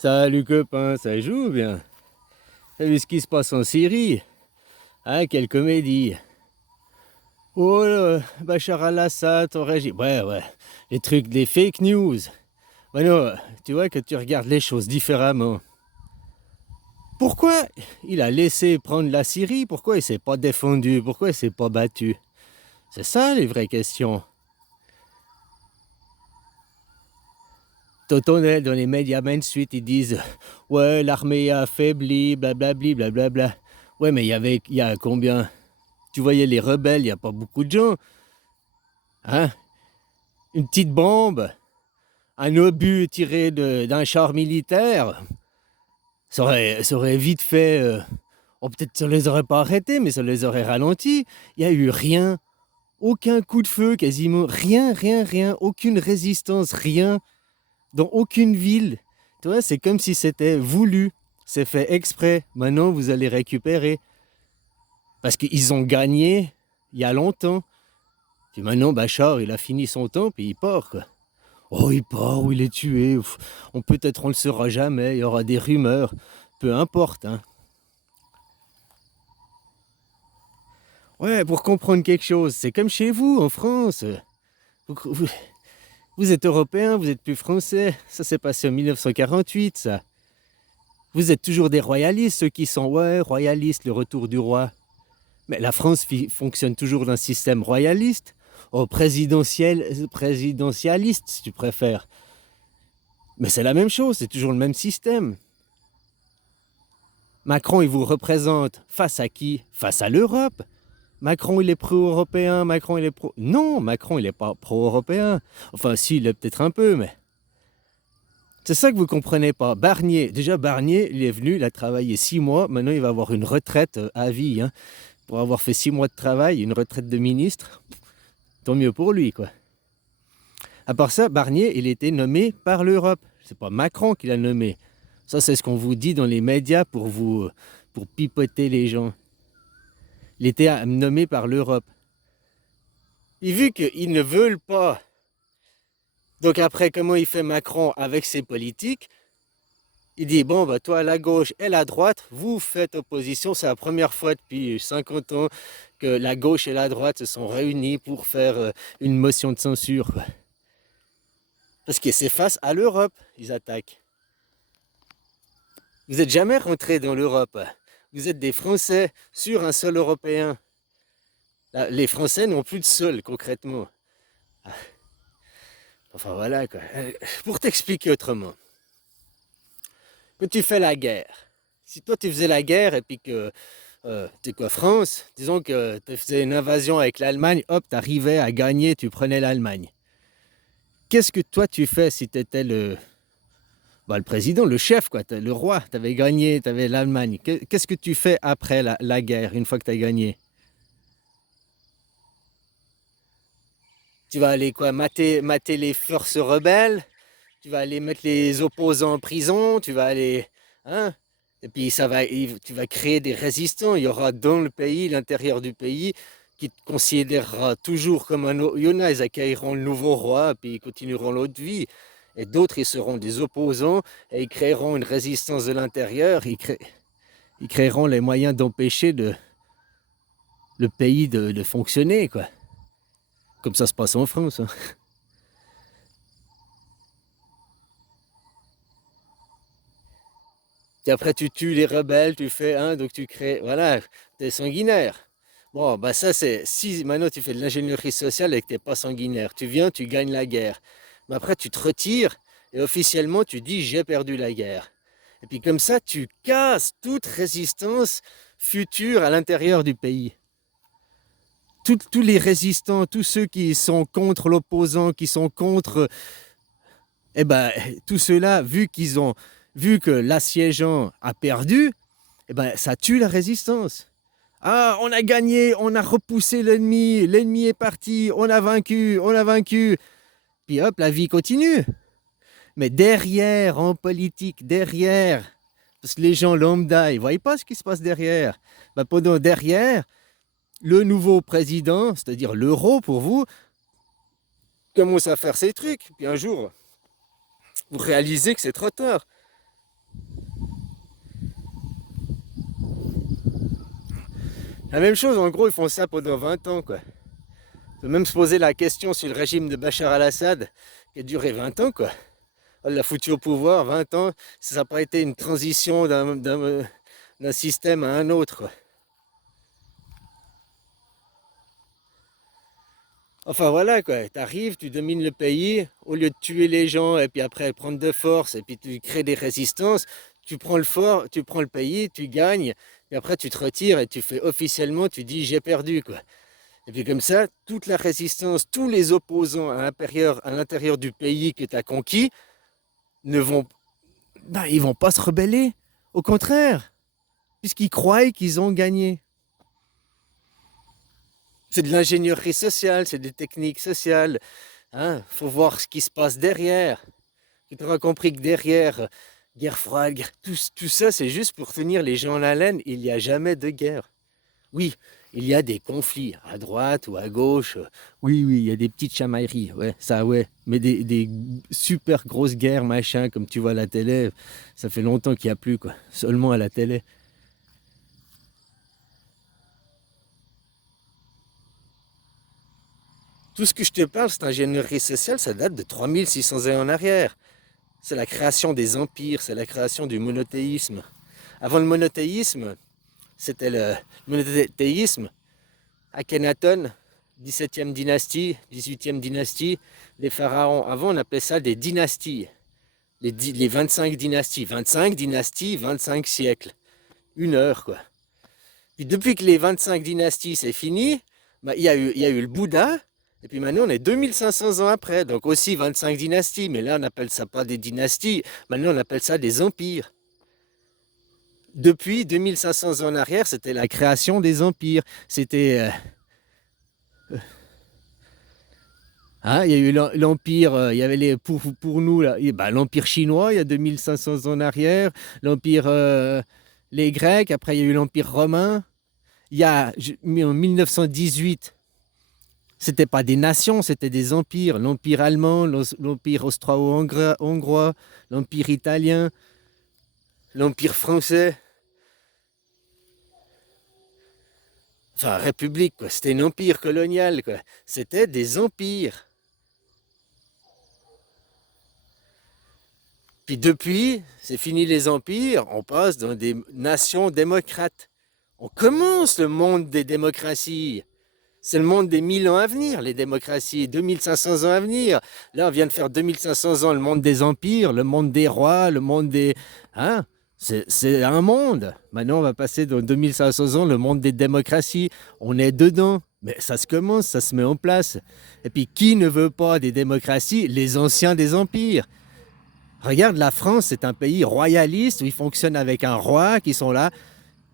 Salut copain, ça joue ou bien? T'as vu ce qui se passe en Syrie? Hein, quelle comédie! Oh là, Bachar al-Assad, ton régime. Ouais, ouais, les trucs des fake news. Ouais, non, tu vois que tu regardes les choses différemment. Pourquoi il a laissé prendre la Syrie? Pourquoi il s'est pas défendu? Pourquoi il s'est pas battu? C'est ça les vraies questions. T'entends dans les médias mainstream, ils disent ouais, l'armée a affaibli, blablabli, blablabla. Ouais, mais il y a combien? Tu voyais les rebelles, il n'y a pas beaucoup de gens. Hein? Une petite bombe, un obus tiré d'un char militaire, ça aurait vite fait. Oh, peut-être ça les aurait pas arrêtés, mais ça les aurait ralentis. Il n'y a eu rien, aucun coup de feu, quasiment rien, rien, rien, aucune résistance, rien, dans aucune ville. Tu vois, c'est comme si c'était voulu, c'est fait exprès. Maintenant, vous allez récupérer. Parce qu'ils ont gagné il y a longtemps. Puis maintenant, Bachar, il a fini son temps, puis il part, quoi. Oh, il part, ou il est tué. Peut-être on le saura jamais, il y aura des rumeurs. Peu importe, hein. Ouais, pour comprendre quelque chose, c'est comme chez vous, en France. Vous, vous- vous êtes européen, vous êtes plus français. Ça s'est passé en 1948, ça. Vous êtes toujours des royalistes, ceux qui sont, ouais, royalistes, le retour du roi. Mais la France fonctionne toujours d'un système royaliste, au présidentialiste, si tu préfères. Mais c'est la même chose, c'est toujours le même système. Macron, il vous représente face à qui? Face à l'Europe. Macron, il est pro-européen, Macron, il est pro... Non, Macron, il n'est pas pro-européen. Enfin, si, il est peut-être un peu, mais... C'est ça que vous comprenez pas. Barnier, déjà Barnier, il est venu, il a travaillé 6 mois, maintenant il va avoir une retraite à vie. Hein. Pour avoir fait 6 mois de travail, une retraite de ministre, tant mieux pour lui, quoi. À part ça, Barnier, il a été nommé par l'Europe. C'est pas Macron qui l'a nommé. Ça, c'est ce qu'on vous dit dans les médias pour pipoter les gens. Il était nommé par l'Europe. Et vu qu'ils ne veulent pas, donc après, comment il fait Macron avec ses politiques? Il dit, bon, bah, toi, la gauche et la droite, vous faites opposition. C'est la première fois depuis 50 ans que la gauche et la droite se sont réunis pour faire une motion de censure, quoi. Parce que c'est face à l'Europe, ils attaquent. Vous n'êtes jamais rentré dans l'Europe. Vous êtes des Français sur un sol européen. Là, les Français n'ont plus de sol, concrètement. Enfin voilà, quoi. Pour t'expliquer autrement, quand tu fais la guerre, si toi tu faisais la guerre et puis que tu es quoi, France, disons que tu faisais une invasion avec l'Allemagne, hop, tu arrivais à gagner, tu prenais l'Allemagne. Qu'est-ce que toi tu fais si tu étais le président, le chef, quoi, le roi, tu avais gagné, tu avais l'Allemagne. Qu'est-ce que tu fais après la guerre, une fois que tu as gagné? Tu vas aller quoi, mater les forces rebelles, tu vas aller mettre les opposants en prison, tu vas aller... Hein? Et puis tu vas créer des résistants. Il y aura dans le pays, l'intérieur du pays, qui te considérera toujours comme un... Il y en a, ils accueilleront le nouveau roi, puis ils continueront l'autre vie. Et d'autres, ils seront des opposants, et ils créeront une résistance de l'intérieur, ils créeront les moyens d'empêcher le pays de fonctionner, quoi. Comme ça se passe en France, hein. Et après, tu tues les rebelles, tu fais, hein, donc tu crées, voilà, t'es sanguinaire. Bon, bah ça, c'est, si maintenant tu fais de l'ingénierie sociale et que t'es pas sanguinaire, tu viens, tu gagnes la guerre. Mais après, tu te retires et officiellement, tu dis, j'ai perdu la guerre. Et puis comme ça, tu casses toute résistance future à l'intérieur du pays. Tous les résistants, tous ceux qui sont contre l'opposant, qui sont contre, eh ben, tous ceux-là, vu que l'assiégeant a perdu, eh ben, ça tue la résistance. Ah, on a gagné, on a repoussé l'ennemi, l'ennemi est parti, on a vaincu, on a vaincu. Puis hop, la vie continue. Mais derrière, en politique, derrière, parce que les gens lambda, ils ne voient pas ce qui se passe derrière. Ben, pendant derrière, le nouveau président, c'est-à-dire l'euro pour vous, commence à faire ses trucs. Puis un jour, vous réalisez que c'est trop tard. La même chose, en gros, ils font ça pendant 20 ans, quoi. On peut même se poser la question sur le régime de Bachar al-Assad, qui a duré 20 ans, quoi. On l'a foutu au pouvoir, 20 ans, ça n'a pas été une transition d'un système à un autre, quoi. Enfin voilà quoi, t'arrives, tu domines le pays, au lieu de tuer les gens et puis après prendre de force et puis tu crées des résistances, tu prends le fort, tu prends le pays, tu gagnes, et après tu te retires et tu fais officiellement, tu dis j'ai perdu quoi. Et puis comme ça, toute la résistance, tous les opposants à l'intérieur du pays que tu as conquis ne vont, ben, ils vont pas se rebeller. Au contraire, puisqu'ils croient qu'ils ont gagné. C'est de l'ingénierie sociale, c'est des techniques sociales. Hein, faut voir ce qui se passe derrière. Tu auras compris que derrière, guerre froide, tout ça, c'est juste pour tenir les gens en haleine. Il n'y a jamais de guerre. Oui, il y a des conflits à droite ou à gauche. Oui, oui, il y a des petites chamailleries. Ouais, ça, ouais. Mais des super grosses guerres, machin, comme tu vois à la télé, ça fait longtemps qu'il n'y a plus, quoi. Seulement à la télé. Tout ce que je te parle, cette ingénierie sociale, ça date de 3600 ans en arrière. C'est la création des empires, c'est la création du monothéisme. Avant le monothéisme, c'était le monothéisme. Akhenaton, 17e dynastie, 18e dynastie, les pharaons. Avant, on appelait ça des dynasties. Les 25 dynasties. 25 dynasties, 25 siècles. Une heure, quoi. Puis depuis que les 25 dynasties, c'est fini, bah, il y a eu le Bouddha. Et puis maintenant, on est 2500 ans après. Donc aussi 25 dynasties. Mais là, on n'appelle ça pas des dynasties. Maintenant, on appelle ça des empires. Depuis 2500 ans en arrière, c'était la création des empires. C'était hein, il y a eu l'empire, il y avait pour nous, là, bah, l'empire chinois, il y a 2500 ans en arrière, l'empire, les Grecs, après il y a eu l'empire romain. Il y a, en 1918, c'était pas des nations, c'était des empires. L'empire allemand, l'empire austro-hongrois, l'empire italien, l'empire français. Enfin, république, quoi. C'était un empire colonial, quoi. C'était des empires. Puis depuis, c'est fini les empires, on passe dans des nations démocrates. On commence le monde des démocraties. C'est le monde des 1000 ans à venir, les démocraties, 2500 ans à venir. Là, on vient de faire 2500 ans le monde des empires, le monde des rois, le monde des... Hein? C'est un monde. Maintenant, on va passer dans 2500 ans le monde des démocraties. On est dedans. Mais ça se commence, ça se met en place. Et puis, qui ne veut pas des démocraties? Les anciens des empires. Regarde, la France, c'est un pays royaliste où ils fonctionnent avec un roi qui sont là.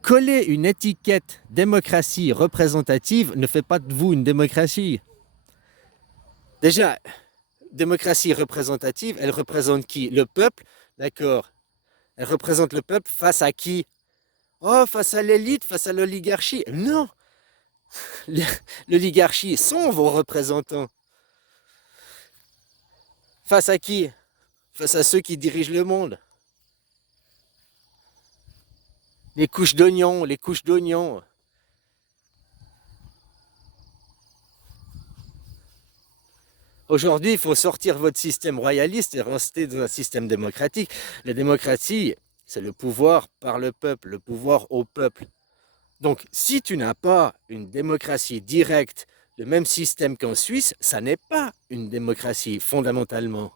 Coller une étiquette démocratie représentative ne fait pas de vous une démocratie. Déjà, démocratie représentative, elle représente qui? Le peuple, d'accord. Elle représente le peuple face à qui? Oh, face à l'élite, face à l'oligarchie. Non, l'oligarchie sont vos représentants. Face à qui? Face à ceux qui dirigent le monde. Les couches d'oignons, les couches d'oignons. Aujourd'hui, il faut sortir votre système royaliste et rester dans un système démocratique. La démocratie, c'est le pouvoir par le pouvoir au peuple. Donc, si tu n'as pas une démocratie directe, le même système qu'en Suisse, ça n'est pas une démocratie fondamentalement.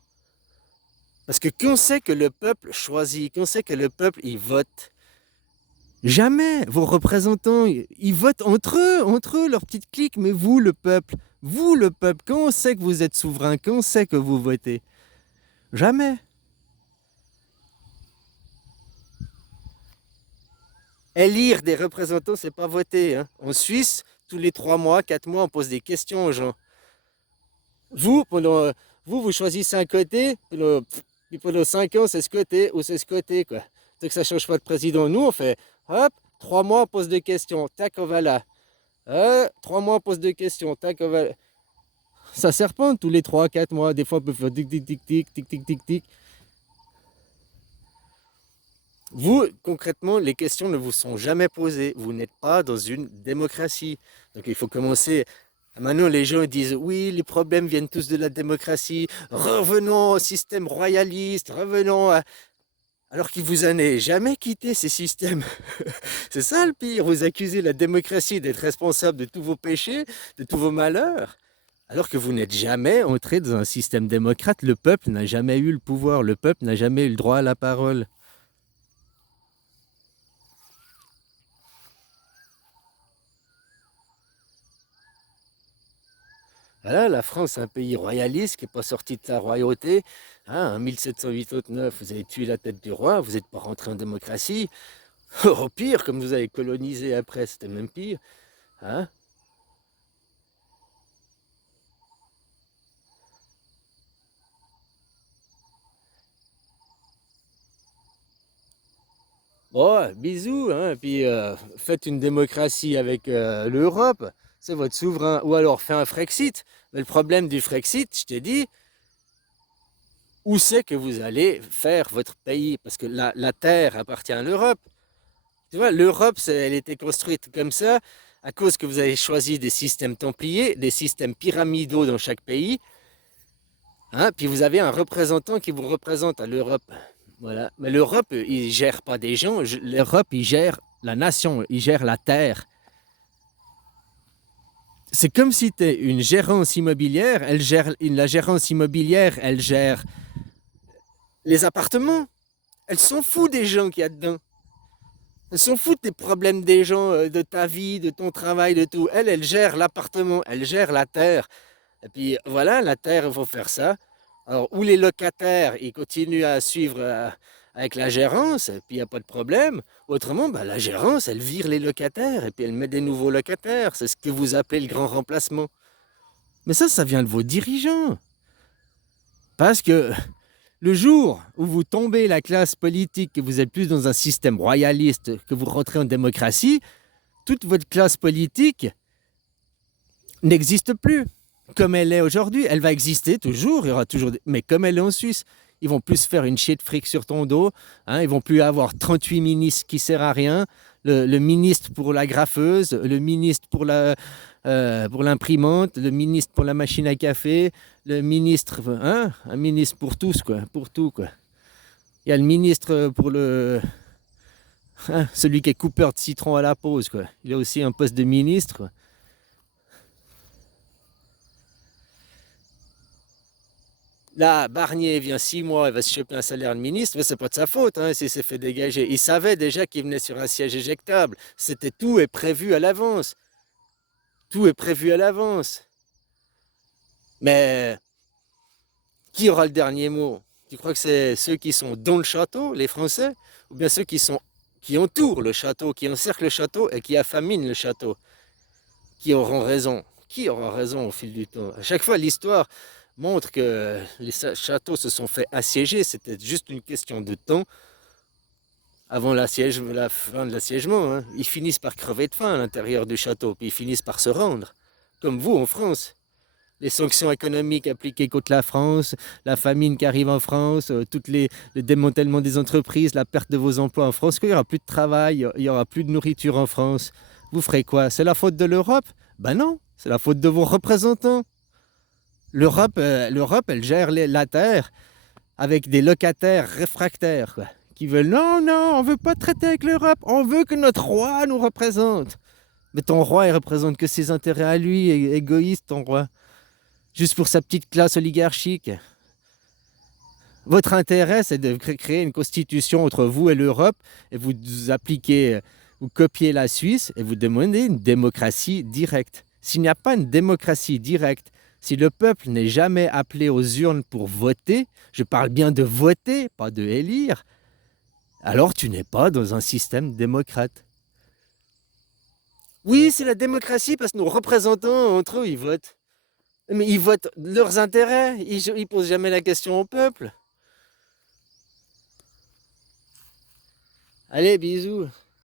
Parce que qu'on sait que le peuple choisit, qu'on sait que le peuple, il vote. Jamais vos représentants, ils votent entre eux, leur petite clique, mais vous le peuple, quand on sait que vous êtes souverain, quand on sait que vous votez, jamais. Élire des représentants, c'est pas voter. Hein. En Suisse, tous les 3 mois, 4 mois, on pose des questions aux gens. Vous, vous choisissez un côté, puis pendant 5 ans, c'est ce côté ou c'est ce côté, quoi. Tant que ça change pas de président, nous, on fait, hop, 3 mois, on pose des questions, tac, on va là. 3 mois, on pose des questions, tac, on va là. Ça serpente tous les 3 4 mois, des fois, on peut faire tic, tic, tic, tic, tic, tic, tic, tic. Vous, concrètement, les questions ne vous sont jamais posées. Vous n'êtes pas dans une démocratie. Donc il faut commencer. Maintenant, les gens disent oui, les problèmes viennent tous de la démocratie. Revenons au système royaliste. Revenons à... Alors qu'il vous en est jamais quitté ces systèmes. C'est ça le pire. Vous accusez la démocratie d'être responsable de tous vos péchés, de tous vos malheurs. Alors que vous n'êtes jamais entré dans un système démocrate. Le peuple n'a jamais eu le pouvoir. Le peuple n'a jamais eu le droit à la parole. Voilà, la France, c'est un pays royaliste qui n'est pas sorti de sa royauté. Hein, en 1789, vous avez tué la tête du roi, vous n'êtes pas rentré en démocratie. Au pire, comme vous avez colonisé après, c'était même pire. Hein. Bon, bisous, hein, puis faites une démocratie avec l'Europe, c'est votre souverain. Ou alors faites un Frexit. Mais le problème du Frexit, je t'ai dit, où c'est que vous allez faire votre pays? Parce que la terre appartient à l'Europe. Tu vois, l'Europe, elle était construite comme ça à cause que vous avez choisi des systèmes templiers, des systèmes pyramidaux dans chaque pays. Hein, puis vous avez un représentant qui vous représente à l'Europe. Voilà. Mais l'Europe, il ne gère pas des gens. L'Europe, il gère la nation, il gère la terre. C'est comme si tu es une gérance immobilière. La gérance immobilière, elle gère les appartements. Elle s'en fout des gens qu'il y a dedans. Elle s'en fout des problèmes des gens, de ta vie, de ton travail, de tout. Elle gère l'appartement, elle gère la terre. Et puis voilà, la terre, il faut faire ça. Alors, où les locataires, ils continuent à suivre avec la gérance, et puis il n'y a pas de problème. Autrement, bah, la gérance, elle vire les locataires, et puis elle met des nouveaux locataires. C'est ce que vous appelez le grand remplacement. Mais ça vient de vos dirigeants. Parce que le jour où vous tombez la classe politique, que vous êtes plus dans un système royaliste, que vous rentrez en démocratie, toute votre classe politique n'existe plus comme elle est aujourd'hui. Elle va exister toujours, il y aura toujours mais comme elle est en Suisse, ils vont plus faire une chier de fric sur ton dos, hein, ils vont plus avoir 38 ministres qui ne servent à rien, le ministre pour la graffeuse, le ministre pour l'imprimante, le ministre pour la machine à café, le ministre, hein, un ministre pour tous, quoi, pour tout, quoi. Il y a le ministre pour hein, celui qui est coupeur de citron à la pause, quoi. Il a aussi un poste de ministre, quoi. Là, Barnier vient 6 mois, il va se choper un salaire de ministre, mais c'est pas de sa faute, hein, s'il s'est fait dégager. Il savait déjà qu'il venait sur un siège éjectable. Tout est prévu à l'avance. Tout est prévu à l'avance. Mais qui aura le dernier mot? Tu crois que c'est ceux qui sont dans le château, les Français, ou bien ceux qui entourent le château, qui encerclent le château et qui affaminent le château, qui auront raison? Qui aura raison au fil du temps? À chaque fois, l'histoire montre que les châteaux se sont fait assiéger. C'était juste une question de temps avant la fin de l'assiégement. Hein. Ils finissent par crever de faim à l'intérieur du château, puis ils finissent par se rendre, comme vous en France. Les sanctions économiques appliquées contre la France, la famine qui arrive en France, le démantèlement des entreprises, la perte de vos emplois en France, qu'il n'y aura plus de travail, il n'y aura plus de nourriture en France. Vous ferez quoi? C'est la faute de l'Europe? Ben non, c'est la faute de vos représentants. L'Europe, elle gère la terre avec des locataires réfractaires, quoi, qui veulent non, non, on veut pas traiter avec l'Europe, on veut que notre roi nous représente. Mais ton roi, il représente que ses intérêts à lui, égoïste, ton roi, juste pour sa petite classe oligarchique. Votre intérêt, c'est de créer une constitution entre vous et l'Europe, et vous appliquez, vous copiez la Suisse, et vous demandez une démocratie directe. S'il n'y a pas une démocratie directe, si le peuple n'est jamais appelé aux urnes pour voter, je parle bien de voter, pas de élire, alors tu n'es pas dans un système démocrate. Oui, c'est la démocratie parce que nos représentants, entre eux, ils votent. Mais ils votent leurs intérêts, ils ne posent jamais la question au peuple. Allez, bisous.